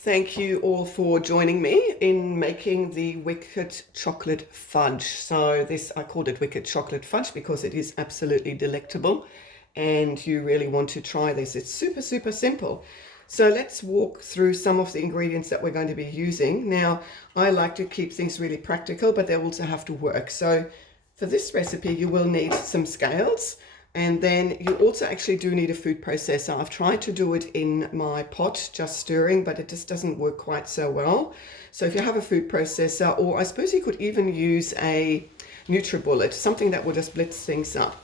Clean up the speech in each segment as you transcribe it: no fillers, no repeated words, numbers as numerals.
Thank you all for joining me in making the Wicked Chocolate Fudge. So this, I called it Wicked Chocolate Fudge because it is absolutely delectable and you really want to try this. It's super, super simple. So let's walk through some of the ingredients that we're going to be using. Now, I like to keep things really practical, but they also have to work. So for this recipe, you will need some scales. And then you also actually do need a food processor. I've tried to do it in my pot, just stirring, but it just doesn't work quite so well. So if you have a food processor, or I suppose you could even use a NutriBullet, something that will just blitz things up.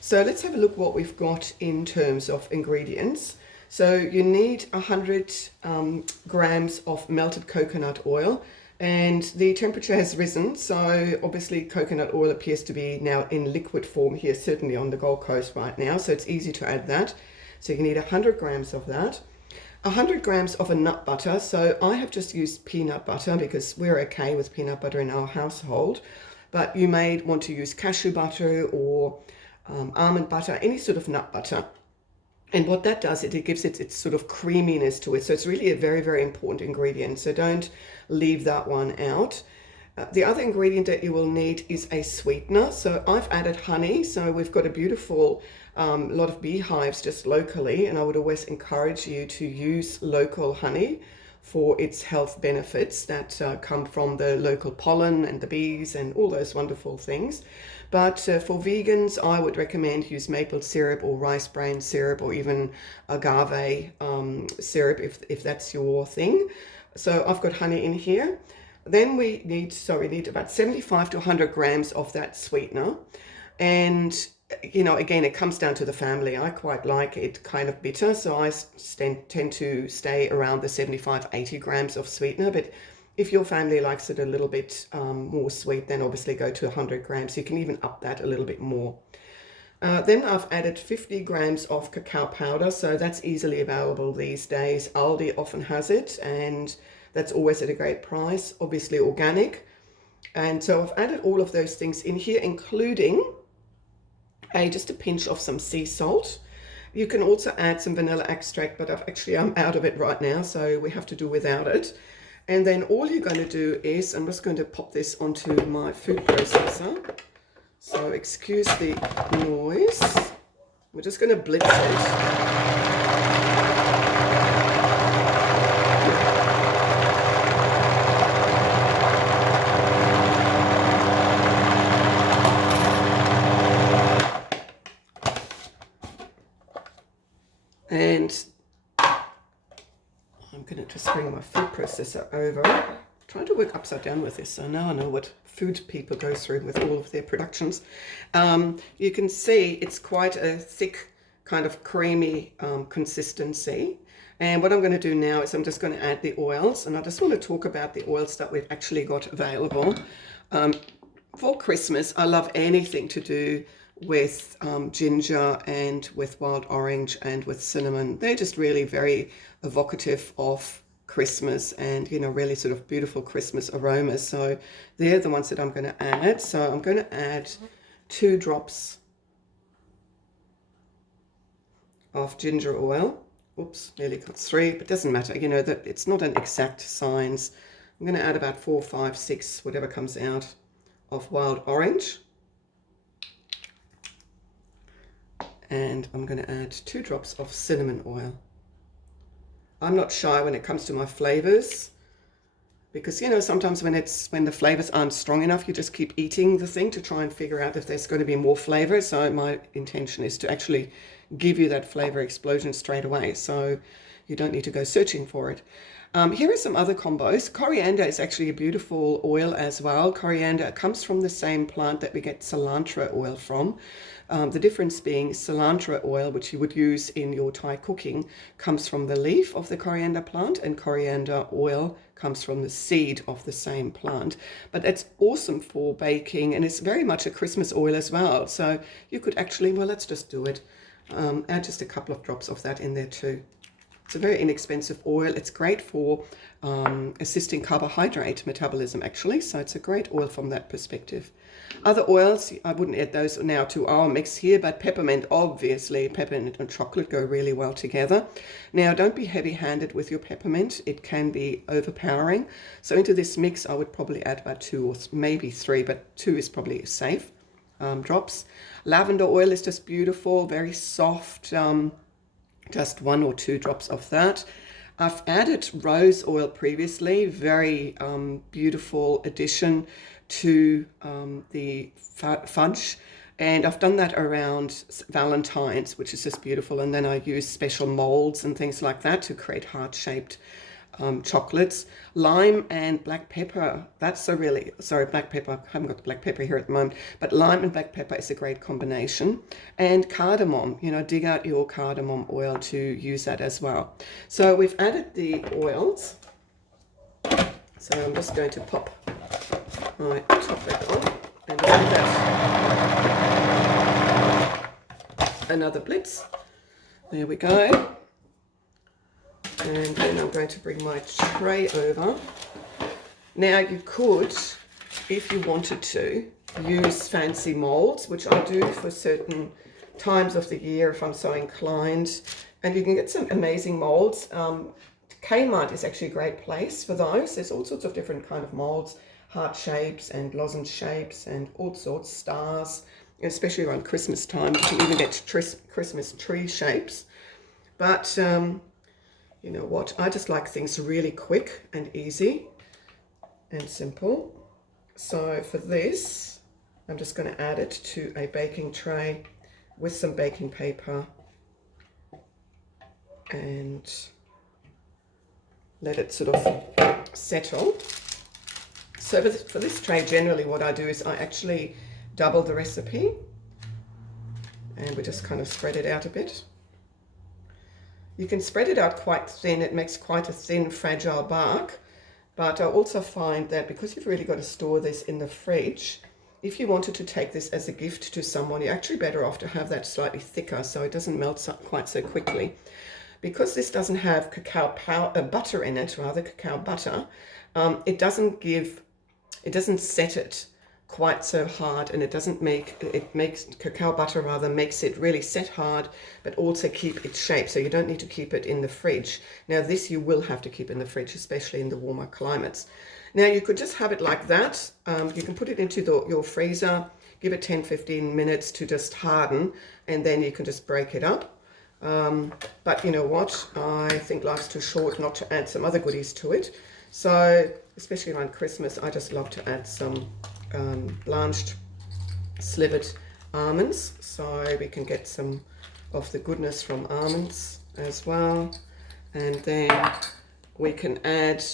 So let's have a look what we've got in terms of ingredients. So you need 100 grams of melted coconut oil. And the temperature has risen, so obviously coconut oil appears to be now in liquid form here, certainly on the Gold Coast right now, so it's easy to add that. So you need 100 grams of that. 100 grams of a nut butter, so I have just used peanut butter because we're okay with peanut butter in our household, but you may want to use cashew butter or almond butter, any sort of nut butter. And what that does, it gives it its sort of creaminess to it. So it's really a very, very important ingredient. So don't leave that one out. The other ingredient that you will need is a sweetener. So I've added honey. So we've got a beautiful lot of beehives just locally. And I would always encourage you to use local honey for its health benefits that come from the local pollen and the bees and all those wonderful things. But for vegans, I would recommend use maple syrup or rice bran syrup or even agave syrup if that's your thing. So I've got honey in here. Then we need about 75 to 100 grams of that sweetener. And, you know, again, it comes down to the family. I quite like it kind of bitter, so I tend to stay around the 75, 80 grams of sweetener. But if your family likes it a little bit more sweet, then obviously go to 100 grams. You can even up that a little bit more. Then I've added 50 grams of cacao powder, so that's easily available these days. Aldi often has it, and that's always at a great price, obviously organic. And so I've added all of those things in here, including just a pinch of some sea salt. You can also add some vanilla extract, but I'm out of it right now, so we have to do without it. And then all you're going to do is, I'm just going to pop this onto my food processor. So excuse the noise. We're just going to blitz it. And I'm going to just bring my food processor over. I'm trying to work upside down with this, so now I know what food people go through with all of their productions. You can see it's quite a thick, kind of creamy consistency. And what I'm going to do now is I'm just going to add the oils, and I just want to talk about the oils that we've actually got available. For Christmas, I love anything to do with ginger and with wild orange and with cinnamon. They're just really very evocative of Christmas and, you know, really sort of beautiful Christmas aromas. So they're the ones that I'm going to add. So I'm going to add 2 drops of ginger oil. Oops, nearly got 3, but it doesn't matter. You know, that it's not an exact science. I'm going to add about 4, 5, 6, whatever comes out of wild orange. And I'm going to add 2 drops of cinnamon oil. I'm not shy when it comes to my flavors because, you know, sometimes when the flavors aren't strong enough, you just keep eating the thing to try and figure out if there's going to be more flavor. So my intention is to actually give you that flavor explosion straight away. So you don't need to go searching for it. Here are some other combos. Coriander is actually a beautiful oil as well. Coriander comes from the same plant that we get cilantro oil from. The difference being cilantro oil, which you would use in your Thai cooking, comes from the leaf of the coriander plant, and coriander oil comes from the seed of the same plant. But it's awesome for baking, and it's very much a Christmas oil as well. So you could actually, well, let's just do it. Add just a couple of drops of that in there too. It's a very inexpensive oil. It's great for assisting carbohydrate metabolism, actually. So it's a great oil from that perspective. Other oils, I wouldn't add those now to our mix here, but peppermint, obviously, peppermint and chocolate go really well together. Now, don't be heavy-handed with your peppermint. It can be overpowering. So into this mix, I would probably add about 2 or maybe 3, but 2 is probably safe. Drops. Lavender oil is just beautiful, very soft. Just 1 or 2 drops of that. I've added rose oil previously, very beautiful addition to the fudge, and I've done that around Valentine's, which is just beautiful. And then I use special molds and things like that to create heart-shaped chocolates. Lime and black pepper, that's a really, sorry, black pepper, I haven't got the black pepper here at the moment, but lime and black pepper is a great combination. And cardamom, you know, dig out your cardamom oil to use that as well. So we've added the oils. So I'm just going to pop my chocolate on and give that another blitz. There we go. And then I'm going to bring my tray over. Now you could, if you wanted to, use fancy molds, which I do for certain times of the year if I'm so inclined. And you can get some amazing molds. Kmart is actually a great place for those. There's all sorts of different kind of molds, heart shapes and lozenge shapes and all sorts, stars, especially around Christmas time. You can even get Christmas tree shapes. But you know what? I just like things really quick and easy and simple. So for this, I'm just going to add it to a baking tray with some baking paper and let it sort of settle. So for this tray, generally what I do is I actually double the recipe and we just kind of spread it out a bit. You can spread it out quite thin. It makes quite a thin, fragile bark. But I also find that because you've really got to store this in the fridge, if you wanted to take this as a gift to someone, you're actually better off to have that slightly thicker so it doesn't melt quite so quickly. Because this doesn't have cacao butter in it, rather cacao butter, it doesn't set it quite so hard, and cacao butter rather makes it really set hard but also keep its shape, so you don't need to keep it in the fridge. Now this you will have to keep in the fridge, especially in the warmer climates. Now you could just have it like that. You can put it into your freezer, give it 10-15 minutes to just harden, and then you can just break it up. But you know what, I think life's too short not to add some other goodies to it. So especially around Christmas, I just love to add some blanched slivered almonds, so we can get some of the goodness from almonds as well. And then we can add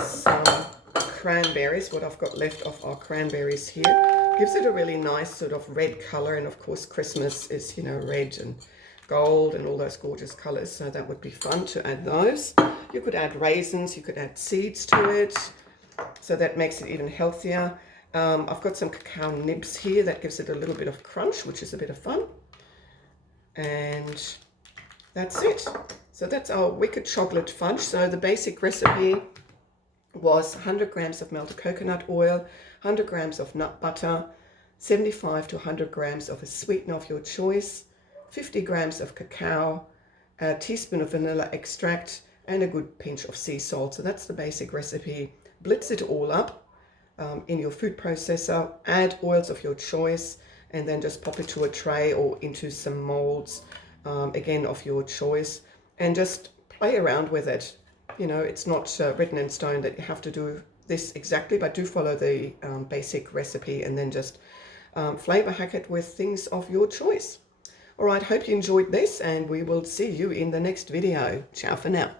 some cranberries, what I've got left of our cranberries here. Gives it a really nice sort of red color, and of course Christmas is, you know, red and gold and all those gorgeous colors, so that would be fun to add those. You could add raisins, you could add seeds to it, so that makes it even healthier. I've got some cacao nibs here that gives it a little bit of crunch, which is a bit of fun. And that's it. So that's our wicked chocolate fudge. So the basic recipe was 100 grams of melted coconut oil, 100 grams of nut butter, 75 to 100 grams of a sweetener of your choice, 50 grams of cacao, a teaspoon of vanilla extract, and a good pinch of sea salt. So that's the basic recipe. Blitz it all up in your food processor, add oils of your choice, and then just pop it to a tray or into some molds, again of your choice, and just play around with it. You know, it's not written in stone that you have to do this exactly, but do follow the basic recipe and then just flavor hack it with things of your choice. All right, hope you enjoyed this, and we will see you in the next video. Ciao for now.